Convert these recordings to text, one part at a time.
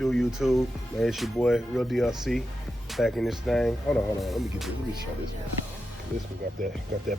do, YouTube? Man, it's your boy, Real DLC, back in this thing. Hold on. Let me show this one. This one got that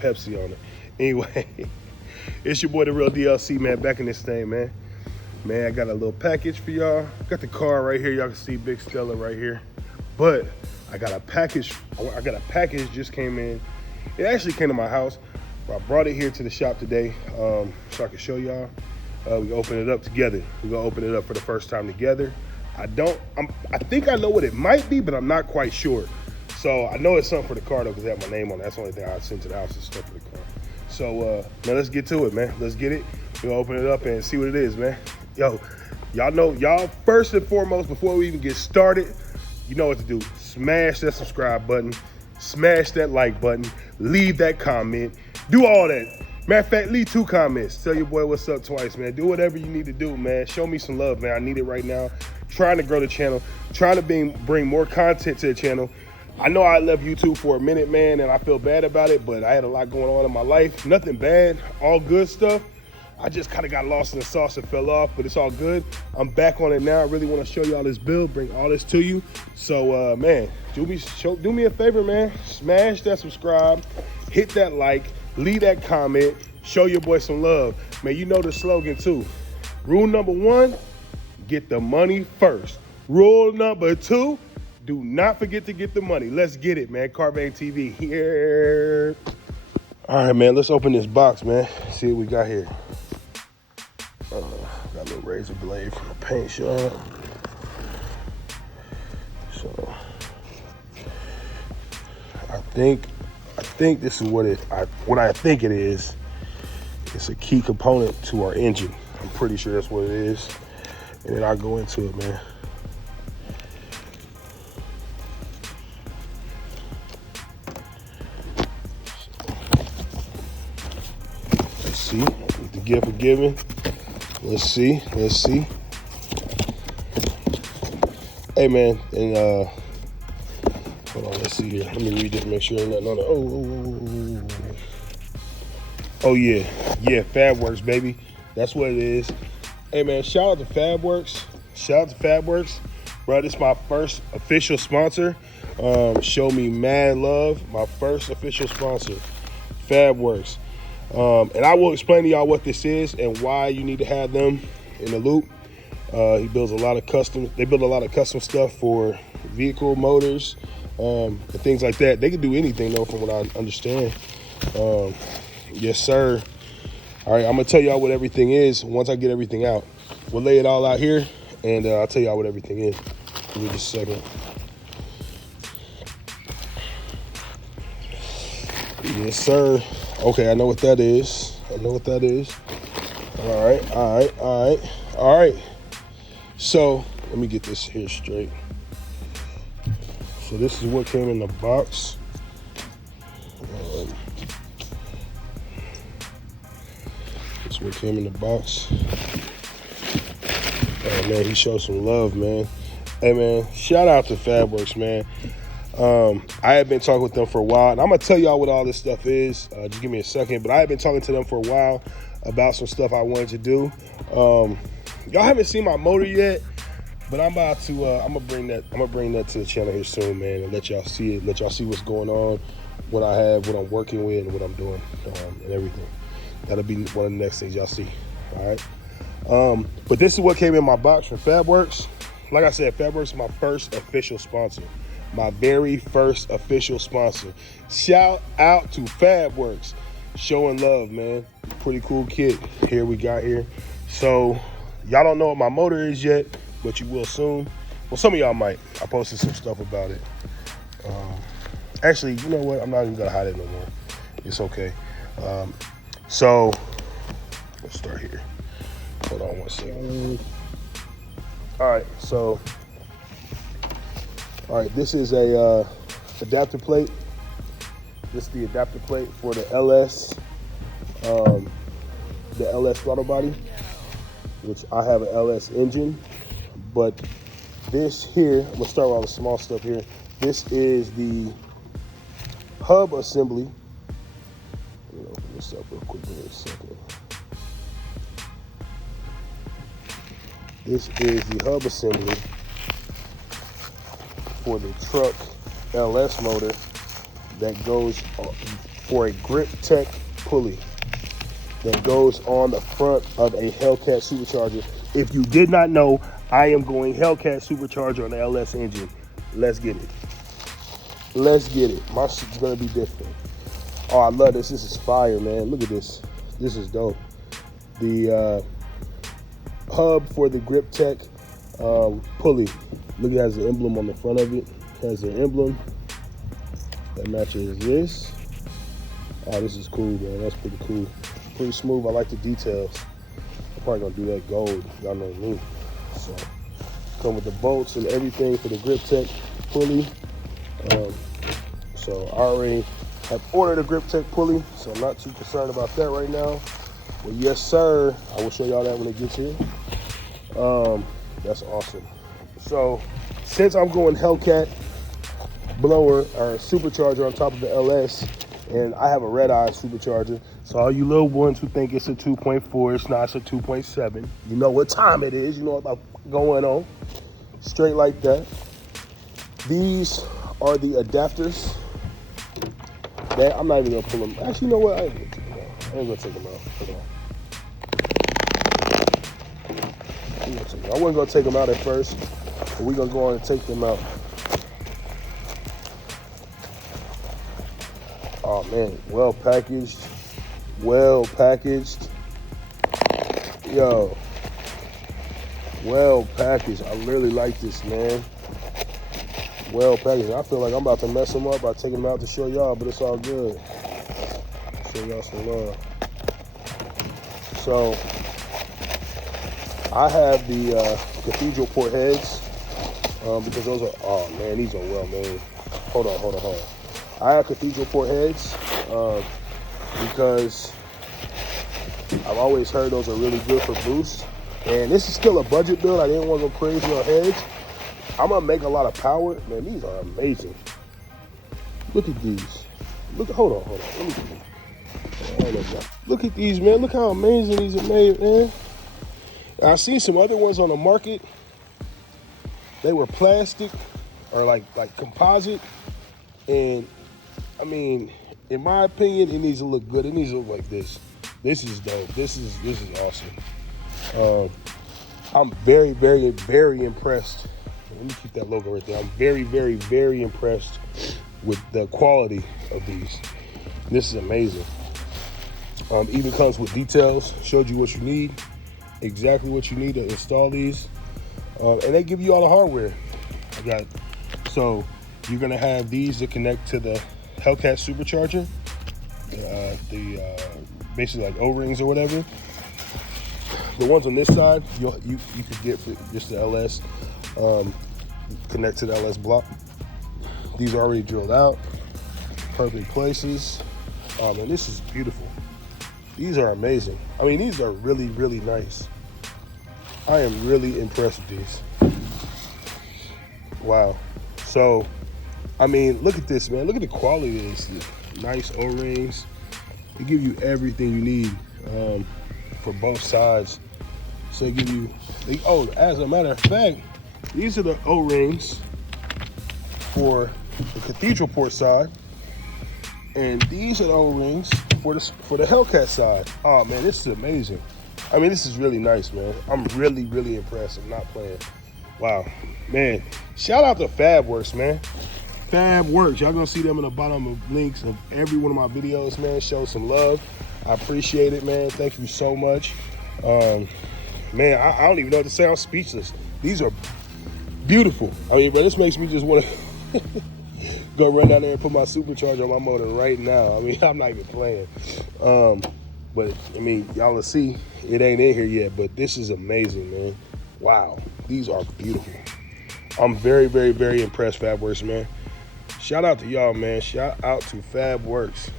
Pepsi on it. Anyway, it's your boy, the Real DLC, man, back in this thing, man. Man, I got a little package for y'all. Got the car right here. Y'all can see Big Stella right here. But I got a package just came in. It actually came to my house. I brought it here to the shop today so I can show y'all. We open it up together. We're gonna open it up for the first time together. I think I know what it might be, but I'm not quite sure. So I know it's something for the car though, because it had my name on it. That's the only thing I sent to the house is stuff for the car. So man, let's get to it, man. Let's get it. We're gonna open it up and see what it is, man. Yo, y'all know, y'all first and foremost, before we even get started, you know what to do. Smash that subscribe button, smash that like button, leave that comment, do all that. Matter of fact, leave 2 comments. Tell your boy what's up twice, man. Do whatever you need to do, man. Show me some love, man. I need it right now. Trying to grow the channel, trying to bring more content to the channel. I know I left YouTube for a minute, man, and I feel bad about it, but I had a lot going on in my life. Nothing bad, all good stuff. I just kind of got lost in the sauce and fell off, but it's all good. I'm back on it now. I really want to show y'all this build, bring all this to you. So, man, do me a favor, man. Smash that subscribe, hit that like, leave that comment, show your boy some love. Man, you know the slogan too. Rule number 1, get the money first. Rule number 2, do not forget to get the money. Let's get it, man. Carvane TV here. All right, man, let's open this box, man. See what we got here. Got a little razor blade from a paint shop. So I think this is what I think it is. It's a key component to our engine. I'm pretty sure that's what it is. And then I'll go into it, man. Let's see. The gift of giving. Let's see. Hey, man, and hold on, let's see here. Let me read this, make sure ain't nothing on it. Oh yeah, Fabworkz, baby. That's what it is. Hey, man, shout out to Fabworkz. Bro, this is my first official sponsor. Show me mad love. My first official sponsor, Fabworkz. And I will explain to y'all what this is and why you need to have them in the loop. They build a lot of custom stuff for vehicle motors and things like that. They can do anything though, from what I understand. Yes, sir. All right, I'm gonna tell y'all what everything is once I get everything out. We'll lay it all out here, and I'll tell y'all what everything is. Give me just a second. Yes, sir. Okay, I know what that is. All right. So let me get this here straight. So this is what came in the box. This is what came in the box. Oh man, he showed some love, man. Hey man, shout out to Fabworkz, man. I have been talking with them for a while, and I'm gonna tell y'all what all this stuff is. Just give me a second, but I have been talking to them for a while about some stuff I wanted to do. Y'all haven't seen my motor yet, but I'm about to. I'm gonna bring that to the channel here soon, man, and let y'all see it. Let y'all see what's going on, what I have, what I'm working with, and what I'm doing, and everything. That'll be one of the next things y'all see. All right. But this is what came in my box from Fabworkz. Like I said, Fabworkz is my first official sponsor. My very first official sponsor. Shout out to Fabworkz. Showing love, man. Pretty cool kit here we got here. So y'all don't know what my motor is yet, but you will soon. Well, some of y'all might. I posted some stuff about it. Actually, you know what? I'm not even gonna hide it no more. It's okay. So let's start here. Hold on one second. All right, so this is a adapter plate. This is the adapter plate for the LS throttle body, which I have an LS engine. But this here, I'm gonna start with all the small stuff here. This is the hub assembly. Let me open this up real quick in a second. This is the hub assembly for the truck LS motor that goes for a grip tech pulley that goes on the front of a Hellcat Supercharger. If you did not know, I am going Hellcat Supercharger on the LS engine. Let's get it. Let's get it. My shit's gonna be different. Oh, I love this. This is fire, man. Look at this. This is dope. The hub for the grip tech pulley. Look, it has the emblem on the front of it. It has the emblem that matches this. Oh, this is cool, man. That's pretty cool. Pretty smooth. I like the details. I'm probably gonna do that gold. Y'all know me. So, come with the bolts and everything for the grip tech pulley. So I already have ordered a grip tech pulley, so I'm not too concerned about that right now. But yes, sir. I will show y'all that when it gets here. That's awesome. So, since I'm going Hellcat blower or supercharger on top of the LS, and I have a red-eye supercharger, so all you little ones who think it's a 2.4, it's not, it's a 2.7. You know what time it is, you know what's going on. Straight like that. These are the adapters that I'm not even gonna pull them. Actually, you know what? I ain't gonna take them out. Hold on. I wasn't gonna take them out at first, but we're gonna go on and take them out. Oh man, well packaged. Well packaged. Yo. Well packaged. I really like this, man. Well packaged. I feel like I'm about to mess them up by taking them out to show y'all, but it's all good. Show y'all some love. So, I have the cathedral port heads because those are, oh man, these are well made. Hold on. I have cathedral port heads because I've always heard those are really good for boost. And this is still a budget build. I didn't want to go crazy on heads. I'm gonna make a lot of power. Man, these are amazing. Look at these. Hold on. Look at these, man. Look how amazing these are made, man. I seen some other ones on the market. They were plastic or like composite. And I mean, in my opinion, it needs to look good. It needs to look like this. This is dope. This is awesome. I'm very, very, very impressed. Let me keep that logo right there. I'm very, very, very impressed with the quality of these. This is amazing. Even comes with details. Showed you what you need, exactly what you need to install these. And they give you all the hardware. So you're gonna have these that connect to the Hellcat Supercharger, basically like O-rings or whatever. The ones on this side, you could get for just the LS, connect to the LS block. These are already drilled out, perfect places. And this is beautiful. These are amazing. I mean, these are really, really nice. I am really impressed with these. Wow. So, I mean, look at this, man. Look at the quality of this. Nice O-rings. They give you everything you need for both sides. So they give you, as a matter of fact, these are the O-rings for the cathedral port side. And these are the O-rings for the Hellcat side. Oh man, this is amazing. I mean, this is really nice, man. I'm really, really impressed. I'm not playing. Wow, man. Shout out to Fabworkz, man. Fabworkz. Y'all gonna see them in the bottom of links of every one of my videos, man. Show some love. I appreciate it, man. Thank you so much. Man, I don't even know what to say. I'm speechless. These are beautiful. I mean, bro, this makes me just want to go run down there and put my supercharger on my motor right now. I mean, I'm not even playing. But, I mean, y'all will see. It ain't in here yet, but this is amazing, man. Wow. These are beautiful. I'm very, very, very impressed, Fabworkz, man. Shout out to y'all, man. Shout out to Fabworkz.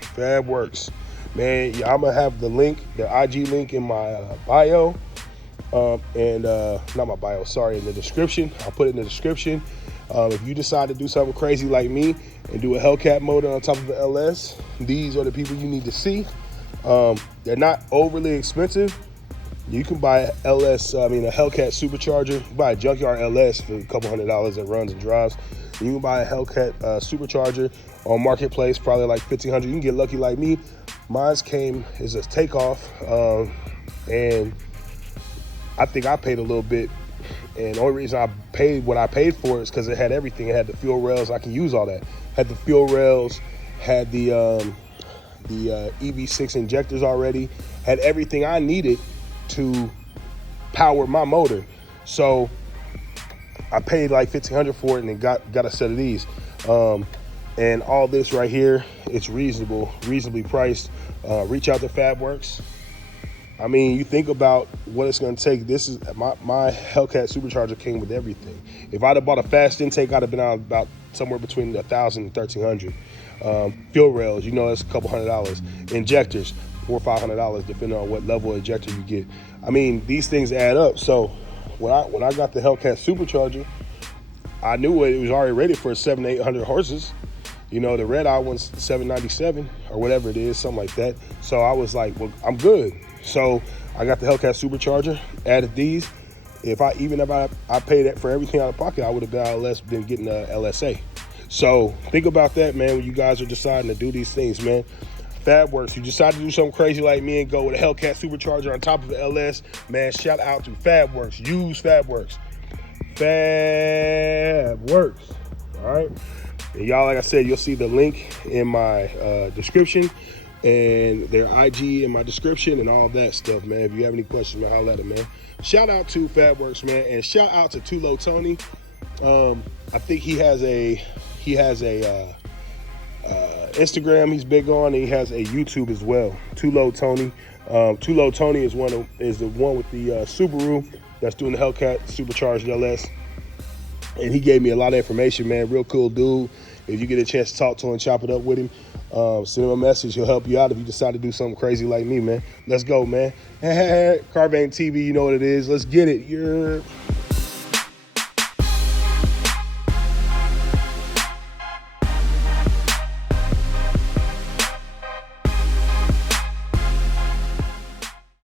Fabworkz. Man, yeah, I'm going to have the link, the IG link in my bio. Not my bio, sorry, in the description. I'll put it in the description. If you decide to do something crazy like me and do a Hellcat motor on top of the LS, these are the people you need to see. They're not overly expensive. You can buy a Hellcat Supercharger. You can buy a junkyard LS for a couple $100 that runs and drives. You can buy a Hellcat Supercharger on Marketplace, probably like $1,500. You can get lucky like me. Mine's came as a takeoff, and I think I paid a little bit. And the only reason I paid what I paid for is because it had everything. It had the fuel rails. I can use all that. Had the fuel rails, had the EV6 injectors already, had everything I needed to power my motor. So I paid like $1,500 for it and then got a set of these. And all this right here, it's reasonably priced. Reach out to Fabworkz. I mean, you think about what it's gonna take. This is my Hellcat Supercharger came with everything. If I'd have bought a fast intake, I'd have been out about somewhere between $1,000 and $1,300. Fuel rails, you know, that's a couple $100. Injectors, $400 or $500, depending on what level of injector you get. I mean, these things add up. So when I got the Hellcat Supercharger, I knew it was already rated for 700 to 800 horses. You know, the red eye one's 797 or whatever it is, something like that. So I was like, well, I'm good. So I got the Hellcat Supercharger, added these. If I paid it for everything out of pocket, I would have been getting a LSA. So think about that, man, when you guys are deciding to do these things, man. Fabworkz, you decide to do something crazy like me and go with a Hellcat Supercharger on top of the LS, man, shout out to Fabworkz. Use Fabworkz. Fabworkz, all right? And y'all, like I said, you'll see the link in my description and their IG in my description and all that stuff, man. If you have any questions, man, holla at them, man. Shout out to Fabworkz, man, and shout out to Tulo Tony. I think he has a Instagram he's big on, and he has a YouTube as well. Tulo Tony. Tulo Tony is the one with the Subaru that's doing the Hellcat Supercharged LS. And he gave me a lot of information, man. Real cool dude. If you get a chance to talk to him, chop it up with him, send him a message. He'll help you out if you decide to do something crazy like me, man. Let's go, man. Carvane TV, you know what it is. Let's get it. Yeah.